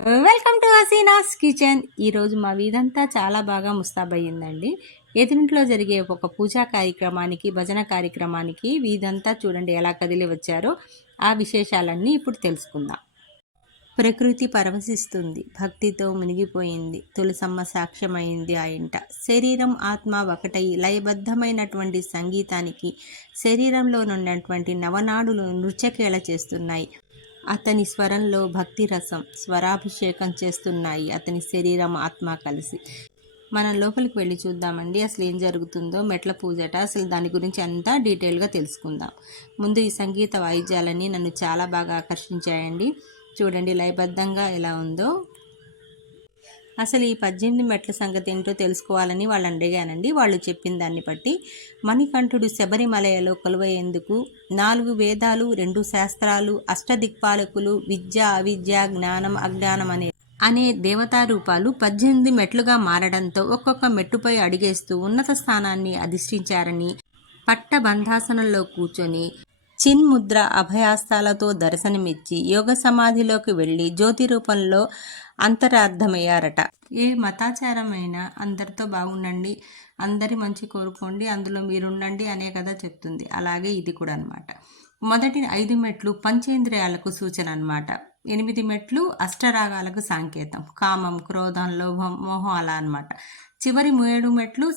Welcome to Hasina's kitchen. ఈరోజు మా వీధంతా చాలా బాగా ముస్తాబయ్యిందండి. ఎదురింట్లో జరిగే ఒక పూజా కార్యక్రమానికి, భజన కార్యక్రమానికి వీధంతా చూడండి ఎలా కదిలి వచ్చారో. ఆ విశేషాలన్నీ ఇప్పుడు తెలుసుకుందాం. ప్రకృతి పరవశిస్తుంది, భక్తితో మునిగిపోయింది. తులసమ్మ సాక్ష్యమైంది ఆ ఇంట. శరీరం ఆత్మ ఒకటై లయబద్ధమైనటువంటి సంగీతానికి శరీరంలోనున్నటువంటి నవనాడులు నృత్యకేళ చేస్తున్నాయి. అతని స్వరంలో భక్తి రసం స్వరాభిషేకం చేస్తున్నాయి. అతని శరీరం ఆత్మ కలిసి. మనం లోపలికి వెళ్ళి చూద్దామండి అసలు ఏం జరుగుతుందో. మెట్ల పూజట, అసలు దాని గురించి అంతా డీటెయిల్గా తెలుసుకుందాం. ముందు ఈ సంగీత వాయిద్యాలన్నీ నన్ను చాలా బాగా ఆకర్షించాయండి. చూడండి లయబద్ధంగా ఎలా ఉందో. అసలు ఈ 18 మెట్ల సంగతి ఏంటో తెలుసుకోవాలని వాళ్ళు అడిగానండి. వాళ్ళు చెప్పిన దాన్ని బట్టి మణికంఠుడు శబరిమలయలో కొలువయ్యేందుకు 4 వేదాలు, 2 శాస్త్రాలు, అష్టదిక్పాలకులు, విద్య, అవిద్య, జ్ఞానం, అజ్ఞానం అనే దేవతా రూపాలు 18 మెట్లుగా మారడంతో ఒక్కొక్క మెట్టుపై అడిగేస్తూ ఉన్నత స్థానాన్ని అధిష్ఠించారని, పట్టబంధాసనంలో కూర్చొని చిన్ముద్ర అభయాస్తాలతో దర్శనమిచ్చి యోగ సమాధిలోకి వెళ్ళి జ్యోతి రూపంలో అంతరార్థమయ్యారట. ఏ మతాచారమైనా అందరితో బాగుండండి, అందరి మంచి కోరుకోండి, అందులో మీరుండండి అనే కదా చెప్తుంది. అలాగే ఇది కూడా అనమాట. మొదటి 5 మెట్లు పంచేంద్రియాలకు సూచన అనమాట. 8 మెట్లు అష్టరాగాలకు సంకేతం. కామం, క్రోధం, లోభం, మోహం అలా అనమాట. చివరి 7 మెట్లు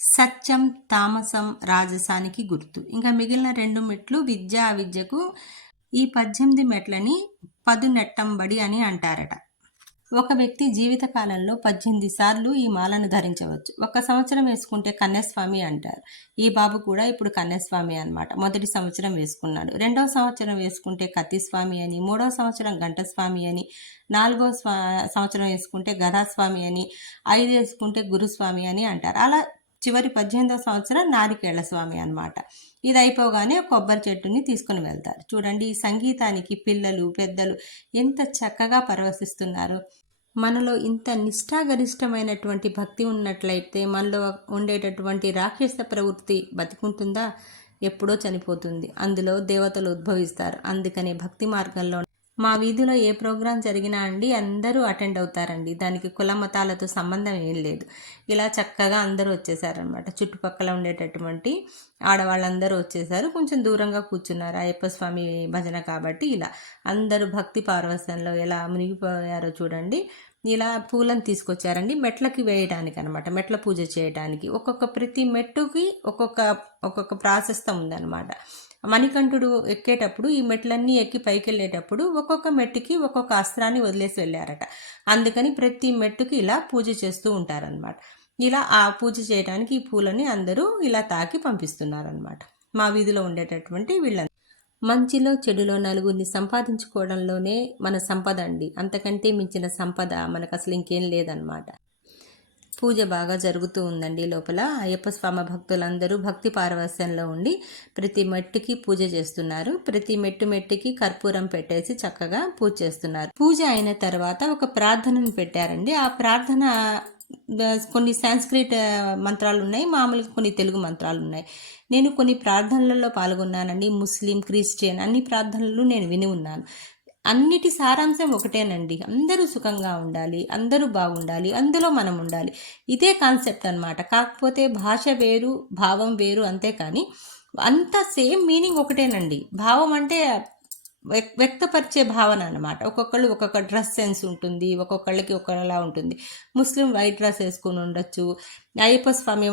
సత్యం, తామసం, రాజసానికి గుర్తు. ఇంకా మిగిలిన 2 మెట్లు విద్య, అవిద్యకు. ఈ 18 మెట్లని పదునెట్టంబడి అని అంటారట. ఒక వ్యక్తి జీవితకాలంలో 18 సార్లు ఈ మాలను ధరించవచ్చు. 1 సంవత్సరం వేసుకుంటే కన్యాస్వామి అంటారు. ఈ బాబు కూడా ఇప్పుడు కన్యాస్వామి అనమాట. మొదటి సంవత్సరం వేసుకున్నాడు. 2వ సంవత్సరం వేసుకుంటే కత్తిస్వామి అని, 3వ సంవత్సరం గంటస్వామి అని, 4వ సంవత్సరం వేసుకుంటే గదాస్వామి అని, 5 వేసుకుంటే గురుస్వామి అని అంటారు. అలా చివరి 18వ సంవత్సరం నారికేళ్ల స్వామి అనమాట. ఇది అయిపోగానే కొబ్బరి చెట్టుని తీసుకుని వెళ్తారు. చూడండి ఈ సంగీతానికి పిల్లలు, పెద్దలు ఎంత చక్కగా పరవశిస్తున్నారు. మనలో ఇంత నిష్ఠాగరిష్టమైనటువంటి భక్తి ఉన్నట్లయితే మనలో ఉండేటటువంటి రాక్షస ప్రవృత్తి బతికుంటుందా? ఎప్పుడో చనిపోతుంది. అందులో దేవతలు ఉద్భవిస్తారు. అందుకనే భక్తి మార్గంలో మా వీధిలో ఏ ప్రోగ్రాం జరిగినా అండి అందరూ అటెండ్ అవుతారండి. దానికి కుల మతాలతో సంబంధం ఏం లేదు. ఇలా చక్కగా అందరూ వచ్చేసారనమాట. చుట్టుపక్కల ఉండేటటువంటి ఆడవాళ్ళందరూ వచ్చేసారు. కొంచెం దూరంగా కూర్చున్నారు. అయ్యప్ప స్వామి భజన కాబట్టి ఇలా అందరూ భక్తి పారవస్యంలో ఎలా మునిగిపోయారో చూడండి. ఇలా పూలను తీసుకొచ్చారండి మెట్లకి వేయడానికి అనమాట. మెట్ల పూజ చేయడానికి ప్రతి మెట్టుకి ఒక్కొక్క ప్రాశస్తం ఉందన్నమాట. మణికంఠుడు ఎక్కేటప్పుడు ఈ మెట్లన్నీ ఎక్కి పైకి వెళ్ళేటప్పుడు ఒక్కొక్క మెట్టుకి ఒక్కొక్క అస్త్రాన్ని వదిలేసి వెళ్ళారట. అందుకని ప్రతి మెట్టుకి ఇలా పూజ చేస్తూ ఉంటారనమాట. ఇలా ఆ పూజ చేయడానికి ఈ పూలని అందరూ ఇలా తాకి పంపిస్తున్నారనమాట. మా వీధిలో ఉండేటటువంటి వీళ్ళ మంచిలో చెడులో నలుగురిని సంపాదించుకోవడంలోనే మన సంపద అండి. అంతకంటే మించిన సంపద మనకు అసలు ఇంకేం లేదనమాట. పూజ బాగా జరుగుతూ ఉందండి. లోపల అయ్యప్ప స్వామి భక్తులందరూ భక్తి పారవస్యంలో ఉండి ప్రతి మెట్టుకి పూజ చేస్తున్నారు. ప్రతి మెట్టుకి కర్పూరం పెట్టేసి చక్కగా పూజ చేస్తున్నారు. పూజ అయిన తర్వాత ఒక ప్రార్థనను పెట్టారండి. ఆ ప్రార్థన కొన్ని సాంస్క్రిట్ మంత్రాలు ఉన్నాయి, మామూలుగా కొన్ని తెలుగు మంత్రాలు ఉన్నాయి. నేను కొన్ని ప్రార్థనలలో పాల్గొన్నానండి. ముస్లిం, క్రిస్టియన్ అన్ని ప్రార్థనలు నేను విని ఉన్నాను. అన్నిటి సారాంశం ఒకటేనండి. అందరూ సుఖంగా ఉండాలి, అందరూ బాగుండాలి, అందులో మనం ఉండాలి. ఇదే కాన్సెప్ట్ అనమాట. కాకపోతే భాష వేరు, భావం వేరు అంతే. కానీ అంతా సేమ్ మీనింగ్ ఒకటేనండి. భావం అంటే వ్యక్తపరిచే భావన అనమాట. ఒక్కొక్కళ్ళు ఒక్కొక్క డ్రెస్ సెన్స్ ఉంటుంది, ఒక్కొక్కళ్ళకి ఒకలా ఉంటుంది. ముస్లిం వైట్ డ్రెస్ వేసుకుని ఉండొచ్చు, అయ్యప్ప స్వామి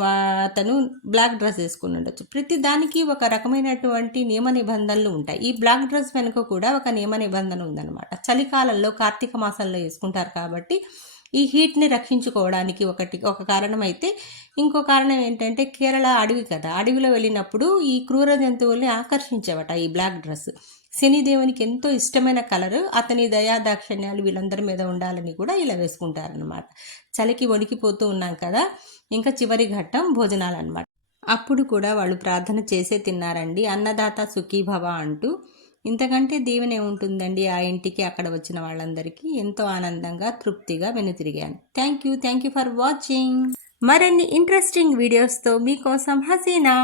అతను బ్లాక్ డ్రెస్ వేసుకుని ఉండొచ్చు. ప్రతి దానికి ఒక రకమైనటువంటి నియమ నిబంధనలు ఉంటాయి. ఈ బ్లాక్ డ్రెస్ వెనుక కూడా ఒక నియమ నిబంధన ఉందన్నమాట. చలికాలంలో కార్తీక మాసంలో వేసుకుంటారు కాబట్టి ఈ హీట్ని రక్షించుకోవడానికి ఒక కారణం అయితే, ఇంకో కారణం ఏంటంటే కేరళ అడవి కదా, అడవిలో వెళ్ళినప్పుడు ఈ క్రూర జంతువుల్ని ఆకర్షించేవట ఈ బ్లాక్ డ్రెస్. శనిదేవునికి ఎంతో ఇష్టమైన కలరు. అతని దయాదాక్షిణ్యాలు వీళ్ళందరి మీద ఉండాలని కూడా ఇలా వేసుకుంటారనమాట. చలికి వణికిపోతూ ఉన్నాం కదా, ఇంకా చివరి ఘట్టం భోజనాలు అనమాట. అప్పుడు కూడా వాళ్ళు ప్రార్థన చేసే తిన్నారండి. అన్నదాత సుఖీభవ అంటూ. ఇంతకంటే దీవెనే ఉంటుందండి ఆ ఇంటికి. అక్కడ వచ్చిన వాళ్ళందరికీ ఎంతో ఆనందంగా, తృప్తిగా వెనుతిరిగాను. Thank you for watching. మరిన్ని ఇంట్రెస్టింగ్ వీడియోస్తో మీకోసం హసీనా.